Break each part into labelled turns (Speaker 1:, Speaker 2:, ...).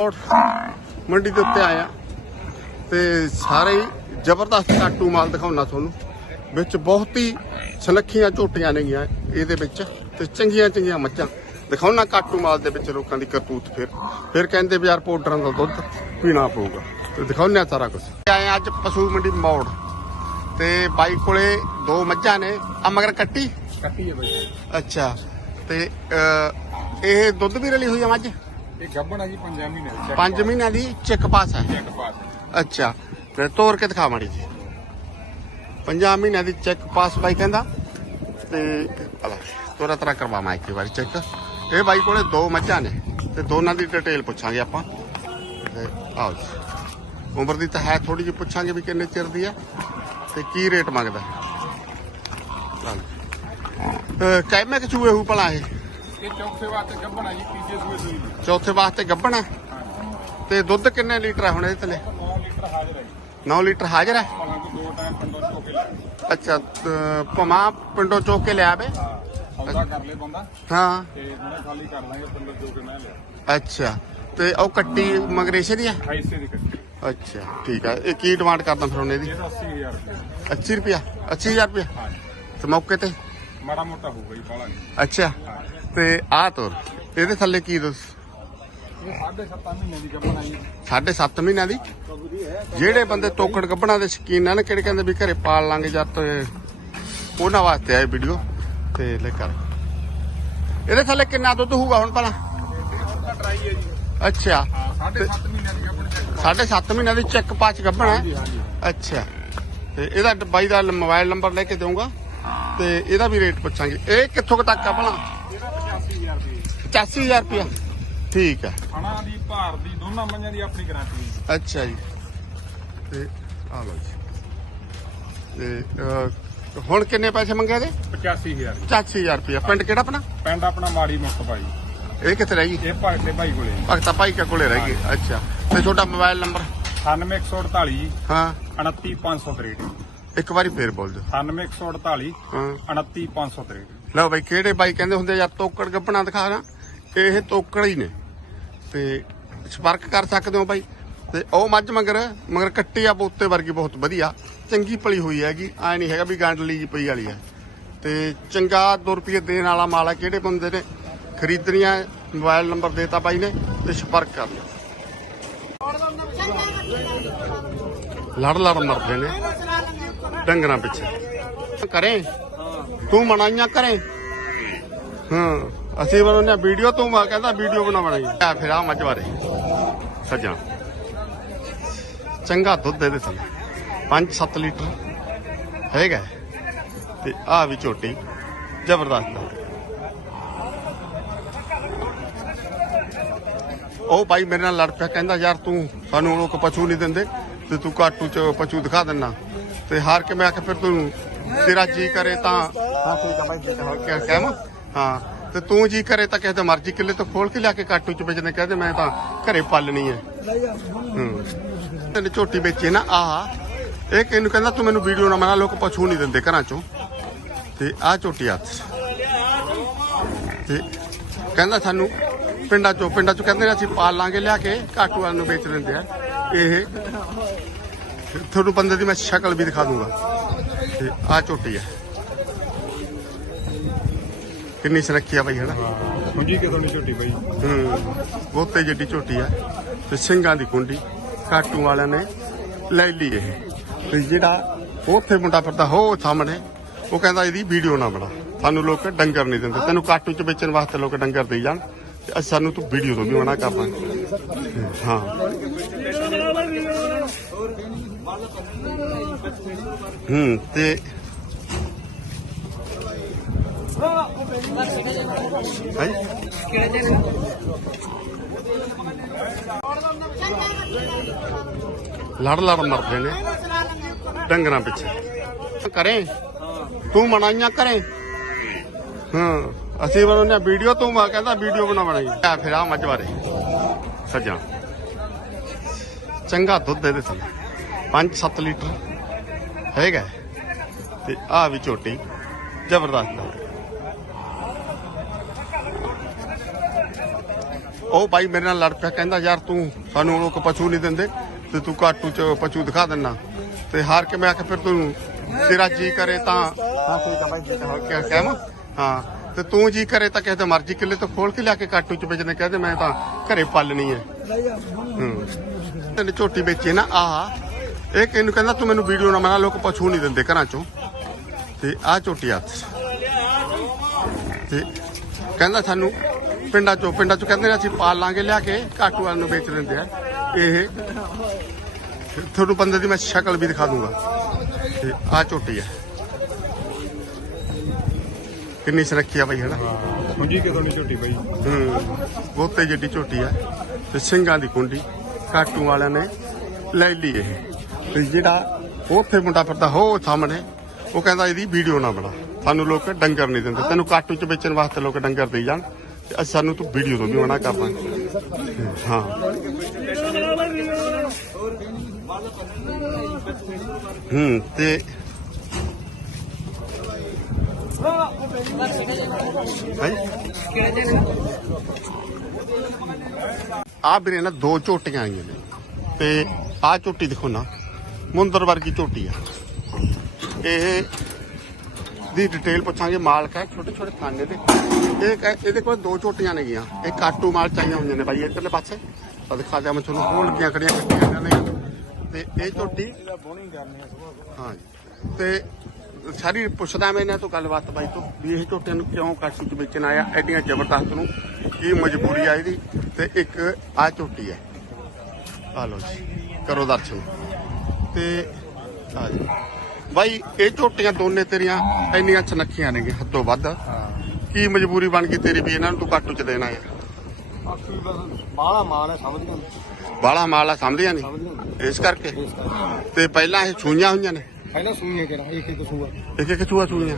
Speaker 1: ਔਰ ਮੰਡੀ ਦੇ ਉੱਤੇ ਆਇਆ ਤੇ ਸਾਰੇ ਜ਼ਬਰਦਸਤ ਕਾਟੂ ਮਾਲ ਦਿਖਾਉਣਾ ਤੁਹਾਨੂੰ। ਵਿੱਚ ਬਹੁਤ ਹੀ ਸੁਨੱਖੀਆਂ ਝੋਟੀਆਂ ਨੇਗੀਆਂ ਇਹਦੇ ਵਿੱਚ ਤੇ ਚੰਗੀਆਂ ਚੰਗੀਆਂ ਮੱਝਾਂ। ਦਿਖਾਉਣਾ ਕਾਟੂ ਮਾਲ ਦੇ ਵਿੱਚ ਲੋਕਾਂ ਦੀ ਕਰਤੂਤ ਫਿਰ। ਫਿਰ ਕਹਿੰਦੇ ਯਾਰ ਪਾਊਡਰਾਂ ਦਾ ਦੁੱਧ ਪੀਣਾ ਪਊਗਾ। ਤੇ ਦਿਖਾਉਣੇ ਸਾਰਾ ਕੁਝ ਆਏ ਅੱਜ ਪਸ਼ੂ ਮੰਡੀ ਮੌੜ। ਤੇ ਬਾਈ ਕੋਲੇ ਦੋ ਮੱਝਾਂ ਨੇ। ਆ ਮਗਰ ਕੱਟੀ?
Speaker 2: ਕੱਟੀ ਹੈ ਬਈ।
Speaker 1: ਅੱਛਾ। ਤੇ ਇਹ ਦੁੱਧ ਵੀ ਰਲੀ ਹੋਈ ਆ ਮੱਝ?
Speaker 2: ਇਹ ਗੱਬਣ ਆ ਜੀ ਪੰਜਾਂ ਮਹੀਨੇ ਦੀ check
Speaker 1: 5 ਮਹੀਨਿਆਂ ਦੀ ਚੈੱਕ ਪਾਸ ਹੈ?
Speaker 2: Check pass।
Speaker 1: ਅੱਛਾ ਤੇ ਤੋਰ ਕੇ ਦਿਖਾ ਮਾੜੀ ਜੀ। ਪੰਜਾਂ ਮਹੀਨਿਆਂ ਦੀ ਚੈੱਕ ਪਾਸ ਬਾਈ ਕਹਿੰਦਾ ਤੇ ਅਲਾ ਤੋਰਾ ਤਰਾ ਕਰਵਾਵਾਂ ਇੱਕ ਵਾਰੀ ਚੈੱਕ ਇਹ ਬਾਈ ਕੋਲੇ ਦੋ ਮੱਝਾਂ ਨੇ ਤੇ ਦੋਨਾਂ ਦੀ ਡਿਟੇਲ ਪੁੱਛਾਂਗੇ ਆਪਾਂ। ਤੇ ਆਓ ਜੀ। ਉਮਰ ਦੀ ਤਾਂ ਹੈ ਥੋੜੀ ਜਿਹੀ ਪੁੱਛਾਂਗੇ ਵੀ ਕਿੰਨੇ ਚਿਰ ਦੀ ਹੈ ਤੇ ਕੀ ਰੇਟ ਮੰਗਦਾ। ਚਲ ਕਾਇਮੇ ਕਚੂਏ ਹੂ ਭਲਾ ਇਹ?
Speaker 2: ਇਹ ਚੌਥੇ ਵਾਸਤੇ ਗੱਬਣ ਆ ਜੀ ਤੀਜੇ ਸੂਏ ਸੂਈ ਦੀ।
Speaker 1: ਚੌਥੇ ਵਾਸਤੇ ਗੱਭਣ ਹੈ ਤੇ ਦੁੱਧ ਕਿੰਨੇ ਲੀਟਰ ਹੈ ਹੁਣ ਇਹਦੇ ਥੱਲੇ?
Speaker 2: 9 ਲੀਟਰ ਹਾਜ਼ਰ ਹੈ ਜੀ।
Speaker 1: 9 ਲੀਟਰ ਹਾਜ਼ਰ ਹੈ
Speaker 2: ਭਾਵੇਂ ਕੋ ਦੋ ਟਾਈਮ ਪੰਡੋ ਚੋ ਕੇ ਲੈ
Speaker 1: ਅੱਛਾ ਭਮਾ ਪਿੰਡੋਂ ਚੋਕ ਕੇ ਲਿਆ ਬੇ
Speaker 2: ਹਾਂ ਸੌਦਾ ਕਰ ਲੈ ਬੰਦਾ।
Speaker 1: ਹਾਂ।
Speaker 2: ਤੇ ਹੁਣੇ ਖਾਲੀ ਕਰ ਲਾਂਗੇ ਪੰਡੋ ਚੋ ਕੇ ਮੈਂ ਲਿਆ
Speaker 1: ਅੱਛਾ ਤੇ ਉਹ ਕੱਟੀ ਮਗਰੇਸ਼ੇ ਦੀ ਹੈ
Speaker 2: 28 ਦੀ ਕੱਟੀ।
Speaker 1: ਅੱਛਾ ਠੀਕ ਹੈ ਇਹ ਕੀ ਡਿਮਾਂਡ ਕਰਦਾ ਫਿਰ ਉਹਨੇ ਦੀ
Speaker 2: ਇਹਦਾ 80000 ਰੁਪਏ
Speaker 1: 80 ਰੁਪਿਆ 80000 ਰੁਪਿਆ ਤੇ ਮੌਕੇ ਤੇ?
Speaker 2: ਮਾੜਾ ਮੋਟਾ ਹੋਊਗਾ ਜੀ ਬਾਲਾ ਨਹੀਂ।
Speaker 1: ਅੱਛਾ। ਤੇ ਆ ਤੋਰ ਇਹਦੇ ਥੱਲੇ ਕੀ ਦੱਸ?
Speaker 2: ਇਹ 7.5 ਮਹੀਨੇ ਦੀ ਗੱਬਣ ਆ ਜੀ
Speaker 1: ਸਾਢੇ ਸੱਤ ਮਹੀਨਿਆਂ ਦੀ? ਜਿਹੜੇ ਬੰਦੇ ਤੋਕੜ ਗੱਬਣਾ ਦੇ ਸ਼ਕੀਨ ਹਨ ਕਿਹੜੇ ਕਹਿੰਦੇ ਵੀ ਘਰੇ ਪਾਲ ਲਾਂਗੇ ਜਦ ਤੋਂ ਉਹਨਾਂ ਵਾਸਤੇ ਆਏ ਵੀਡੀਓ ਤੇ ਲੈ ਕਰ। ਇਹਦੇ ਥੱਲੇ ਕਿੰਨਾ ਦੁੱਧ ਹੋਊਗਾ ਹੁਣ ਭਲਾ?
Speaker 2: ਇਹਦਾ ਟਰਾਈ ਹੈ ਜੀ
Speaker 1: ਅੱਛਾ
Speaker 2: ਹਾਂ 7.5 ਮਹੀਨੇ ਦੀ ਗੱਬਣ check
Speaker 1: ਸਾਢੇ ਸੱਤ ਮਹੀਨਿਆਂ ਦੀ ਚੈੱਕ ਪਾਚ
Speaker 2: ਹਾਂਜੀ ਹਾਂਜੀ।
Speaker 1: ਅੱਛਾ। ਤੇ ਇਹਦਾ ਬਾਈ ਦਾ ਮੋਬਾਈਲ ਨੰਬਰ ਲੈ ਕੇ ਦਊਂਗਾ। ਤੇ ਇਹਦਾ ਵੀ ਰੇਟ ਪੁੱਛਾਂਗੇ। ਇਹ ਕਿੱਥੋਂ ਕੁ ਤੱਕ ਆ ਭਲਾ?
Speaker 2: ਇਹਦਾ 85000 ਰੁਪਏ
Speaker 1: 85000 ਰੁਪਇਆ। ਠੀਕ ਹੈ
Speaker 2: ਖਾਣਾ ਦੀ ਭਾਰ ਦੀ ਦੋਨਾਂ ਮੰਝਾਂ ਦੀ ਆਪਣੀ ਗਾਰੰਟੀ ਹੈ।
Speaker 1: ਅੱਛਾ ਜੀ। ਤੇ ਆ ਲਓ ਜੀ। ਤੇ ਅਹ, ਹੁਣ ਕਿੰਨੇ ਪੈਸੇ ਮੰਗੇ ਇਹਦੇ?
Speaker 2: 85000
Speaker 1: 85000 ਰੁਪਇਆ। ਪਿੰਡ ਕਿਹੜਾ ਆਪਣਾ?
Speaker 2: ਪਿੰਡ ਆਪਣਾ ਮਾੜੀ ਮੁਕਤ ਭਾਈ।
Speaker 1: ਇਹ ਕਿੱਥੇ ਰਹਿ ਗਈ?
Speaker 2: ਇਹ ਭਗਤ ਭਾਈ ਕੋਲੇ।
Speaker 1: ਭਗਤਾ ਭਾਈ ਕੇ ਕੋਲੇ ਰਹਿ ਗਈ। ਅੱਛਾ। ਤੇ ਤੁਹਾਡਾ ਮੋਬਾਈਲ ਨੰਬਰ?
Speaker 2: 98148
Speaker 1: ਹਾਂ।
Speaker 2: 29563
Speaker 1: ਇੱਕ ਵਾਰੀ ਫੇਰ ਬੋਲ ਦਿਓ।
Speaker 2: 98148
Speaker 1: ਹਾਂ।
Speaker 2: 29563
Speaker 1: ਲਓ ਬਾਈ ਕਿਹੜੇ ਬਾਈ ਕਹਿੰਦੇ ਹੁੰਦੇ ਯਾਰ ਤੋਕੜ ਗੱਪਣਾ ਦਿਖਾ ਨਾ ਇਹ ਤੋਕੜ ਹੀ ਨੇ। ਤੇ ਸੰਪਰਕ ਕਰ ਸਕਦੇ ਹੋ ਬਾਈ। ਤੇ ਉਹ ਮੱਝ ਮਗਰ ਮਗਰ ਕੱਟੀ ਆ ਬੋਤੇ ਵਰਗੀ ਬਹੁਤ ਵਧੀਆ। ਚੰਗੀ ਪਲੀ ਹੋਈ ਹੈਗੀ। ਐ ਨਹੀਂ ਹੈਗਾ ਵੀ ਗਾਂਡਲੀ ਜੀ ਪਈ ਵਾਲੀ ਹੈ ਤੇ ਚੰਗਾ 2 ਰੁਪਏ ਦੇਣ ਵਾਲਾ ਮਾਲ ਹੈ ਕਿਹੜੇ ਬੰਦੇ ਨੇ? ਖਰੀਦਣੀਆਂ ਮੋਬਾਈਲ ਨੰਬਰ ਦੇਤਾ ਬਾਈ ਨੇ। ਤੇ ਸੰਪਰਕ ਕਰ ਲਿਓ। ਲੜ ਲੜ ਮਰਦੇ ਨੇ। ਡੰਗਰਾਂ ਪਿੱਛੇ। ਕਰੇ ਤੂੰ ਮਨਾਈਆਂ ਕਰੇ ਹਾਂ, ਅਸੀਂ ਬਣਾਉਂਦੇ ਵੀਡੀਓ ਤੂੰ ਮੈਂ ਕਹਿੰਦਾ ਵੀਡੀਓ ਬਣਾ ਬਣਾਈ। ਆ ਫਿਰ ਆ ਮੱਝ ਬਾਰੇ। ਸੱਜਣਾ। ਚੰਗਾ ਦੁੱਧ ਇਹਦੇ ਥੱਲੇ 5-7 ਲੀਟਰ। ਹੈਗਾ। ਤੇ ਆ ਵੀ ਝੋਟੀ। ਜ਼ਬਰਦਸਤ ਉਹ ਭਾਈ ਮੇਰੇ ਨਾਲ ਲੜ ਪਿਆ, ਕਹਿੰਦਾ, ਯਾਰ ਤੂੰ ਸਾਨੂੰ ਲੋਕ ਪਸ਼ੂ ਨਹੀਂ ਦਿੰਦੇ, ਤੇ ਤੂੰ ਕਾਟੂ ਚ ਪਸ਼ੂ ਦਿਖਾ ਦਿੰਨਾ। ਤੇ ਹਾਰ ਕੇ ਮੈਂ ਆਖਿਆ, ਫਿਰ ਤੂੰ ਤੇਰਾ ਜੀ ਕਰੇ ਤਾਂ ਹਾਂ ਠੀਕ ਆ ਬਾਈ ਠੀਕ ਆ ਕਿਆ ਕਹਿਮਾ ਹਾਂ, ਤੇ ਤੂੰ ਜੀ ਕਰੇ ਤਾਂ ਕਿਸੇ ਮਰਜ਼ੀ ਕਿੱਲੇ ਤੋਂ ਖੋਲ ਕੇ ਲਿਆ ਕੇ ਕਾਟੂ ਚ ਵੇਚਣੇ ਕਹਦੇ ਮੈਂ ਤਾਂ ਘਰੇ ਪਾਲਣੀ ਹੈ ਹੂੰ। ਤੈਨੂੰ ਝੋਟੀ ਵੇਚੇ ਨਾ, ਆਹ, ਇਹ ਕਿਹਨੂੰ ਕਹਿੰਦਾ, ਤੂੰ ਮੈਨੂੰ ਵੀਡੀਓ ਨਾ ਬਣਾ, ਲੋਕ ਪਸ਼ੂ ਨਹੀਂ ਦਿੰਦੇ ਘਰਾਂ ਚੋਂ। ਤੇ ਆਹ ਝੋਟੀ ਹੱਥ ਤੇ ਕਹਿੰਦਾ ਸਾਨੂੰ ਪਿੰਡਾਂ ਚੋਂ ਪਿੰਡਾਂ ਚੋਂ ਕਹਿੰਦੇ ਅਸੀਂ ਪਾਲ ਲਾਂਗੇ ਲਿਆ ਕੇ ਕਾਟੂ ਵਾਲ ਨੂੰ ਵੇਚ ਦਿੰਦੇ ਆ। ਇਹ ਤੁਹਾਨੂੰ ਬੰਦੇ ਦੀ ਮੈਂ ਸ਼ਕਲ ਵੀ ਦਿਖਾ ਦੂੰਗਾ। ਤੇ ਆਹ ਝੋਟੀ ਹੈ ਕਿੰਨੀ ਸੁਰੱਖੀ ਆ ਬਈ ਹਨਾ?
Speaker 2: ਹੁੰਜੀ ਕਿਦੋਂ ਨਹੀਂ ਝੋਟੀ ਭਾਈ
Speaker 1: ਹੂੰ ਬਹੁਤੇ ਜਿੱਡੀ ਝੋਟੀ ਆ। ਤੇ ਸਿੰਘਾਂ ਦੀ ਕੁੰਡੀ ਕਾਟੂ ਵਾਲਿਆਂ ਨੇ ਲੈ ਲਈ ਇਹ। ਤੇ ਜਿਹੜਾ ਉੱਥੇ ਮੁੰਡਾ ਫਿਰਦਾ ਹੋ ਸਾਹਮਣੇ ਉਹ ਕਹਿੰਦਾ ਇਹਦੀ ਵੀਡੀਓ ਨਾ ਬਣਾ। ਸਾਨੂੰ ਲੋਕ ਡੰਗਰ ਨਹੀਂ ਦਿੰਦੇ। ਤੈਨੂੰ ਕਾਟੂ ਚ ਵੇਚਣ ਵਾਸਤੇ ਲੋਕ ਡੰਗਰ ਦੇਈ ਜਾਣ। ਤੇ ਸਾਨੂੰ ਤੂੰ ਵੀਡੀਓ ਤੋਂ ਵੀ ਮਨਾ ਕਰਦਾ ਹਾਂ। ਹੂੰ, ਤੇ ਹੈ ਲੜ ਲੜ ਮਰਦੇ ਨੇ। ਡੰਗਰਾਂ ਪਿੱਛੇ। ਕਰੇ ਤੂੰ ਮਨਾਈਆਂ ਕਰੇ ਹਾਂ, ਅਸੀਂ ਬਣਾਉਂਦੇ ਵੀਡੀਓ, ਤੂੰ ਮੈਂ ਕਹਿੰਦਾ ਵੀਡੀਓ ਬਣਾ ਬਣਾਈ ਆ ਫਿਰ ਆ ਮੱਝ ਬਾਰੇ। ਸੱਜਣਾ ਚੰਗਾ ਦੁੱਧ ਇਹਦੇ ਥੱਲੇ 5-7 ਲੀਟਰ ਹੈਗਾ। ਤੇ ਆ ਵੀ ਝੋਟੀ ਜ਼ਬਰਦਸਤ ਹੈ। ਉਹ ਬਾਈ ਮੇਰੇ ਨਾਲ ਲੜ ਪਿਆ ਕਹਿੰਦਾ ਯਾਰ ਤੂੰ ਸਾਨੂੰ ਲੋਕ ਪਸ਼ੂ ਨਹੀਂ ਦਿੰਦੇ ਤੇ ਤੂੰ ਕਾਟੂ ਚ ਪਸ਼ੂ ਦਿਖਾ ਦਿੰਨਾ। ਤੇ ਹਾਰ ਕੇ ਮੈਂ ਆਖਿਆ ਫਿਰ ਤੂੰ ਤੇਰਾ ਜੀ ਕਰੇ ਤਾਂ ਹਾਂ ਠੀਕ ਆ ਬਾਈ ਠੀਕ ਆ। ਕਹਿਮਾ ਹਾਂ ਤੇ ਤੂੰ ਜੀ ਕਰੇ ਤਾਂ ਕਿਸੇ ਦੇ ਮਰਜ਼ੀ ਕਿੱਲੇ ਤੋਂ ਖੋਲ ਕੇ ਲਿਆ ਕੇ ਕਾਟੂ ਚ ਵੇਚਣੇ ਕਹਦੇ ਮੈਂ ਤਾਂ ਘਰੇ ਪਾਲਣੀ ਹੈ। ਹੂੰ। ਤੈਨੂੰ ਝੋਟੀ ਵੇਚੀ ਨਾ ਆਹ ਇਹ ਕਿਹਨੂੰ ਕਹਿੰਦਾ ਤੂੰ ਮੈਨੂੰ ਵੀਡੀਓ ਨਾ ਬਣਾ ਲੋਕ ਪਸ਼ੂ ਨਹੀਂ ਦਿੰਦੇ ਘਰਾਂ ਚੋਂ। ਤੇ ਆਹ ਝੋਟੀ ਹੱਥ। ਤੇ ਕਹਿੰਦਾ ਸਾਨੂੰ ਪਿੰਡਾਂ ਚੋਂ ਪਿੰਡਾਂ ਚੋਂ ਕਹਿੰਦੇ ਨੇ ਅਸੀਂ ਪਾਲ ਲਾਂਗੇ ਲਿਆ ਕੇ ਕਾਟੂ ਵਾਲ ਨੂੰ ਵੇਚ ਦਿੰਦੇ ਆ। ਇਹ ਤੁਹਾਨੂੰ ਬੰਦੇ ਦੀ ਮੈਂ ਸ਼ਕਲ ਵੀ ਦਿਖਾ ਦੂੰਗਾ। ਤੇ ਆਹ ਝੋਟੀ ਹੈ ਕਿੰਨੀ ਸੁਰੱਖਿਆ ਬਈ ਹਨਾ?
Speaker 2: ਹੁੰਜੀ ਕਿਦੋਂ ਨਹੀਂ ਝੋਟੀ ਬਾਈ?
Speaker 1: ਹੂੰ ਬਹੁਤੇ ਜਿੱਡੀ ਝੋਟੀ ਆ। ਤੇ ਸਿੰਘਾਂ ਦੀ ਕੁੰਡੀ ਕਾਟੂ ਵਾਲਿਆਂ ਨੇ ਲੈ ਲਈ ਇਹ। ਤੇ ਜਿਹੜਾ ਉੱਥੇ ਮੁੰਡਾ ਫਿਰਦਾ, ਹੋ ਸਾਹਮਣੇ, ਉਹ ਕਹਿੰਦਾ ਇਹਦੀ ਵੀਡੀਓ ਨਾ ਬਣਾ। ਸਾਨੂੰ ਲੋਕ ਡੰਗਰ ਨਹੀਂ ਦਿੰਦੇ। ਤੈਨੂੰ ਕਾਟੂ ਚ ਵੇਚਣ ਵਾਸਤੇ ਲੋਕ ਡੰਗਰ ਦੇ ਜਾਣ ਤੇ ਅਸੀਂ ਸਾਨੂੰ ਤੂੰ ਵੀਡੀਓ ਤੋਂ ਵੀ ਮਨਾ ਕਰਦਾ ਹਾਂ। ਹੂੰ, ਤੇ ਭਾਈ ਆ ਵੀਰੇ ਨਾ ਦੋ ਝੋਟੀਆਂ ਆਈਆਂ ਨੇ। ਤੇ ਆ ਝੋਟੀ ਦੇਖੋ ਨਾ। ਮੁੰਦਰ ਵਰਗੀ ਝੋਟੀ ਆ। ਇਹ ਦੀ ਡਿਟੇਲ ਪੁੱਛਾਂਗੇ, ਮਾਲਕ ਹੈ, ਛੋਟੇ ਛੋਟੇ ਖਾਨੇ ਦੇ। ਇਹ ਕਹਿ- ਇਹਦੇ ਕੋਲ ਦੋ ਝੋਟੀਆਂ ਨੇ ਗੀਆਂ। ਇਹ ਕਾਟੂ ਮਾਲ ਚਾਈਆਂ ਹੋਈਆਂ ਨੇ ਬਾਈ, ਇੱਧਰਲੇ ਪਾਸੇ। ਆ ਦਿਖਾ ਦਿਆਂ ਮੈਂ ਤੁਹਾਨੂੰ, ਹੋਰ ਦੀਆਂ ਖੜੀਆਂ ਕੱਟੀਆਂ ਇਹਨਾਂ ਨੇ। ਤੇ ਇਹ ਝੋਟੀ, ਹਾਂ ਜੀ। ਤੇ ਸਾਰੀ ਪੁੱਛਦਾ ਮੈਂ ਇਹਨਾਂ ਤੋਂ ਗੱਲਬਾਤ ਬਾਈ ਤੋਂ, ਵੀ ਇਹ ਝੋਟੇ ਨੂੰ ਕਿਉਂ ਕਾਸ਼ੀ ਚ ਵੇਚਣ ਆਇਆ, ਐਡੀਆਂ ਜ਼ਬਰਦਸਤ ਨੂੰ ਕੀ ਮਜਬੂਰੀ ਆ ਇਹਦੀ। ਤੇ ਇੱਕ ਆ ਝੋਟੀ ਹੈ। ਆ ਲਓ ਜੀ, ਕਰੋ ਦਰਸ਼ਨ। ਤੇ ਆ ਜੀ। ਬਾਈ ਇਹ ਝੋਟੀਆਂ ਦੋਨੇ ਤੇਰੀਆਂ ਇੰਨੀਆਂ ਚਨੱਖੀਆਂ ਨੇਗੇ ਹੱਦੋਂ ਵੱਧ। ਕੀ ਮਜਬੂਰੀ ਬਣ ਗਈ ਤੇਰੀ ਵੀ ਇਹਨਾਂ ਨੂੰ ਤੂੰ ਕਾਟੂ ਚ ਦੇਣਾ ਹੈ?
Speaker 3: ਬਾਕੀ ਬਸ ਬਾਹਲਾ ਮਾਲ ਹੈ ਸਮਝਦੀਆਂ
Speaker 1: ਬਾਲਾ ਮਾਲਾ ਸਮਝਿਆ ਨਹੀਂ? ਇਸ ਕਰਕੇ? ਤੇ ਪਹਿਲਾਂ ਇਹ ਸੂਈਆਂ ਹੋਈਆਂ ਨੇ?
Speaker 3: ਪਹਿਲਾਂ ਸੂਈਏ ਕਿਹੜਾ? ਇੱਕ ਇੱਕ ਸੂਆ।
Speaker 1: ਇੱਕ ਇੱਕ ਚੂਹਾ ਸੂਈਆਂ।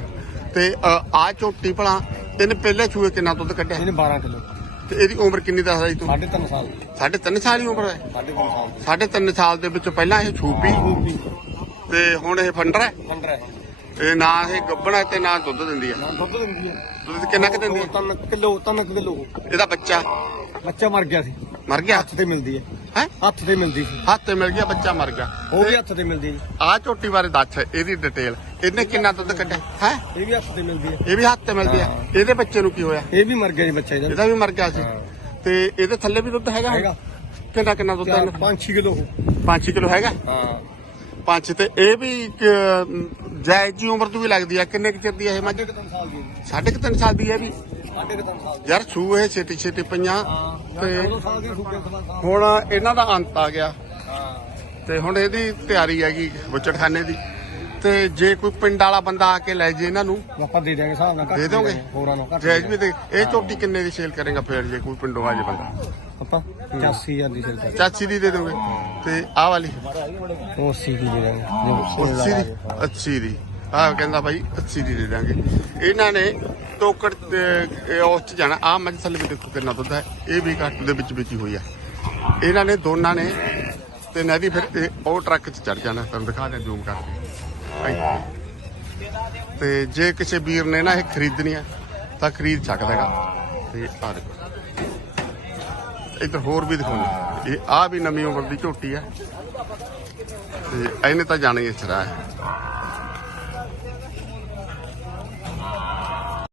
Speaker 1: ਤੇ ਆ ਝੋਟੀ ਭਲਾ ਇਹਨੇ ਪਹਿਲੇ ਚੂਹੇ ਕਿੰਨਾ ਦੁੱਧ ਕੱਢਿਆ?
Speaker 3: ਇਹਨੇ 12 ਕਿਲੋ।
Speaker 1: ਤੇ ਇਹਦੀ ਉਮਰ ਕਿੰਨੀ ਦੱਸਦਾ ਜੀ ਤੂੰ?
Speaker 3: 3.5 ਸਾਲ।
Speaker 1: ਸਾਢੇ ਤਿੰਨ ਸਾਲ ਦੀ ਉਮਰ ਹੈ?
Speaker 3: 3.5 ਸਾਲ
Speaker 1: ਸਾਢੇ ਤਿੰਨ ਸਾਲ ਦੇ ਵਿੱਚ ਪਹਿਲਾਂ ਇਹ ਛੂਪੀ
Speaker 3: ਦੀ
Speaker 1: ਤੇ ਹੁਣ ਇਹ ਫੰਡਰ ਹੈ?
Speaker 3: 15 ਹੈ।
Speaker 1: ਇਹ ਨਾ ਇਹ ਗੱਬਣਾ ਤੇ ਨਾ ਦੁੱਧ ਦਿੰਦੀ ਹੈ?
Speaker 3: ਦੁੱਧ ਦਿੰਦੀ ਹੈ।
Speaker 1: ਦੁੱਧ ਕਿੰਨਾ ਕੁ ਦਿੰਦੀ ਹੈ?
Speaker 3: 3 ਕਿਲੋ 3 ਕਿਲੋ।
Speaker 1: ਇਹਦਾ ਬੱਚਾ?
Speaker 3: ਬੱਚਾ ਮਰ ਗਿਆ ਸੀ।
Speaker 1: ਮਰ ਗਿਆ?
Speaker 3: ਹੱਥ ਤੇ ਮਿਲਦੀ ਹੈ।
Speaker 1: ਹੈ?
Speaker 3: ਹੱਥ ਤੇ ਮਿਲਦੀ ਸੀ।
Speaker 1: ਹੱਥ ਤੇ ਮਿਲ ਗਿਆ ਬੱਚਾ ਮਰ ਗਿਆ।
Speaker 3: ਉਹ ਵੀ ਹੱਥ ਤੇ ਮਿਲਦੀ ਹੈ।
Speaker 1: ਆਹ ਝੋਟੀ ਬਾਰੇ ਦੱਸ ਇਹਦੀ ਡਿਟੇਲ ਇਹਨੇ ਕਿੰਨਾ ਦੁੱਧ ਕੱਢਿਆ? ਹੈ?
Speaker 3: ਇਹ ਵੀ ਹੱਥ ਤੇ ਮਿਲਦੀ ਹੈ।
Speaker 1: ਇਹ ਵੀ ਹੱਥ ਤੇ ਮਿਲਦੀ ਹੈ। ਇਹਦੇ ਬੱਚੇ ਨੂੰ ਕੀ ਹੋਇਆ?
Speaker 3: ਇਹ ਵੀ ਮਰ ਗਿਆ ਜੀ ਬੱਚਾ ਇਹਦਾ।
Speaker 1: ਇਹਦਾ ਵੀ ਮਰ ਗਿਆ ਸੀ। ਤੇ ਇਹਦੇ ਥੱਲੇ ਵੀ ਦੁੱਧ ਹੈਗਾ?
Speaker 3: ਹੈਗਾ।
Speaker 1: ਕਿੰਨਾ ਕਿੰਨਾ ਦੁੱਧ ਹੈ
Speaker 3: 5-6 ਕਿਲੋ।
Speaker 1: 5 ਕਿਲੋ ਹੈਗਾ?
Speaker 3: ਹਾਂ।
Speaker 1: ਪੰਜ ਤੇ ਇਹ ਵੀ ਜਾਇਜ਼ ਜੀ ਉਮਰ ਤੋਂ ਵੀ ਲੱਗਦੀ ਆ ਕਿੰਨੇ ਕੁ ਚਿਰ ਦੀ ਇਹ ਮੱਝ?
Speaker 3: ਸਾਢੇ ਕੁ ਤਿੰਨ ਸਾਲ ਦੀ
Speaker 1: ਸਾਢੇ ਕੁ ਤਿੰਨ ਸਾਲ ਦੀ ਹੈ ਵੀ? ਯਾਰ ਛੂ ਇਹ ਛੇਤੀ ਛੇਤੀ ਪਈਆਂ। ਤੇ
Speaker 3: 14 ਸਾਲ ਦੀ ਸੂਬੇ ਸਮਾਂ ਸਾਲ
Speaker 1: ਹੁਣ ਇਹਨਾਂ ਦਾ ਅੰਤ ਆ ਗਿਆ। ਤੇ ਹੁਣ ਇਹਦੀ ਤਿਆਰੀ ਹੈਗੀ ਬੁੱਚੜਖਾਨੇ ਦੀ। ਤੇ ਜੇ ਕੋਈ ਪਿੰਡ ਵਾਲਾ ਬੰਦਾ ਆ ਕੇ ਲੈ ਜੇ ਇਹਨਾਂ ਨੂੰ
Speaker 3: ਆਪਾਂ ਦੇ ਦਿਆਂਗੇ ਹਿਸਾਬ ਨਾਲ ਘੱਟ
Speaker 1: ਦੇ ਦੋਗੇ?
Speaker 3: ਹੋਰਾਂ ਨੂੰ ਘੱਟ
Speaker 1: ਜਾਇਜ਼ ਵੀ ਤੇ ਇਹ ਝੋਟੀ ਕਿੰਨੇ ਦੀ ਸੇਲ ਕਰੇਗਾ ਫੇਰ ਜੇ ਕੋਈ ਪਿੰਡੋਂ ਆ ਜੇ ਬੰਦਾ?
Speaker 3: ਆਪਾਂ 85000 ਦੀ ਸੇਲ
Speaker 1: ਚਾਚੀ ਦੀ ਦੇ ਦੋਗੇ ਤੇ ਆਹ ਵਾਲੀ?
Speaker 3: ਉਹ 80 ਦੀ ਦੇ ਦਾਂਗੇ
Speaker 1: 80 ਦੀ? 80 ਦੀ। ਆਹ ਕਹਿੰਦਾ ਭਾਈ 80 ਦੀ ਦੇ ਦਾਂਗੇ ਇਹਨਾਂ ਨੇ ਟੋਕੜ ਤੇ ਇਹ ਉਸ ਚ ਜਾਣਾ। ਆਹ ਮੱਝ ਥੱਲੇ ਵੀ ਦੇਖੋ ਕਿੰਨਾ ਦੁੱਧ ਹੈ। ਇਹ ਵੀ ਘੱਟ ਦੇ ਵਿੱਚ ਵਿੱਚ ਹੀ ਹੋਈ ਆ। ਇਹਨਾਂ ਨੇ ਦੋਨਾਂ ਨੇ ਤੇ ਨਦੀ ਫਿਰ ਇਹ ਉਹ ਟਰੱਕ 'ਚ ਚੜ ਜਾਣਾ। ਤੁਹਾਨੂੰ ਦਿਖਾ ਦਿਆਂ ਜ਼ੂਮ ਕਰਕੇ। ਤੇ ਜੇ ਕਿਸੇ ਵੀਰ ਨੇ ਨਾ ਇਹ ਖਰੀਦਣੀ ਆ, ਤਾਂ ਖਰੀਦ ਸਕਦਾ ਹੈਗਾ। ਤੇ ਆ ਦੇਖੋ। ਇੱਧਰ ਹੋਰ ਵੀ ਦਿਖਾਉਣਾ ਇਹ ਆ ਵੀ ਨਵੀਂ ਉਮਰ ਦੀ ਝੋਟੀ ਹੈ ਤੇ ਇਹਨੇ ਤਾਂ ਜਾਣਾ ਹੀ ਇਸ ਤਰ੍ਹਾਂ ਹੈ।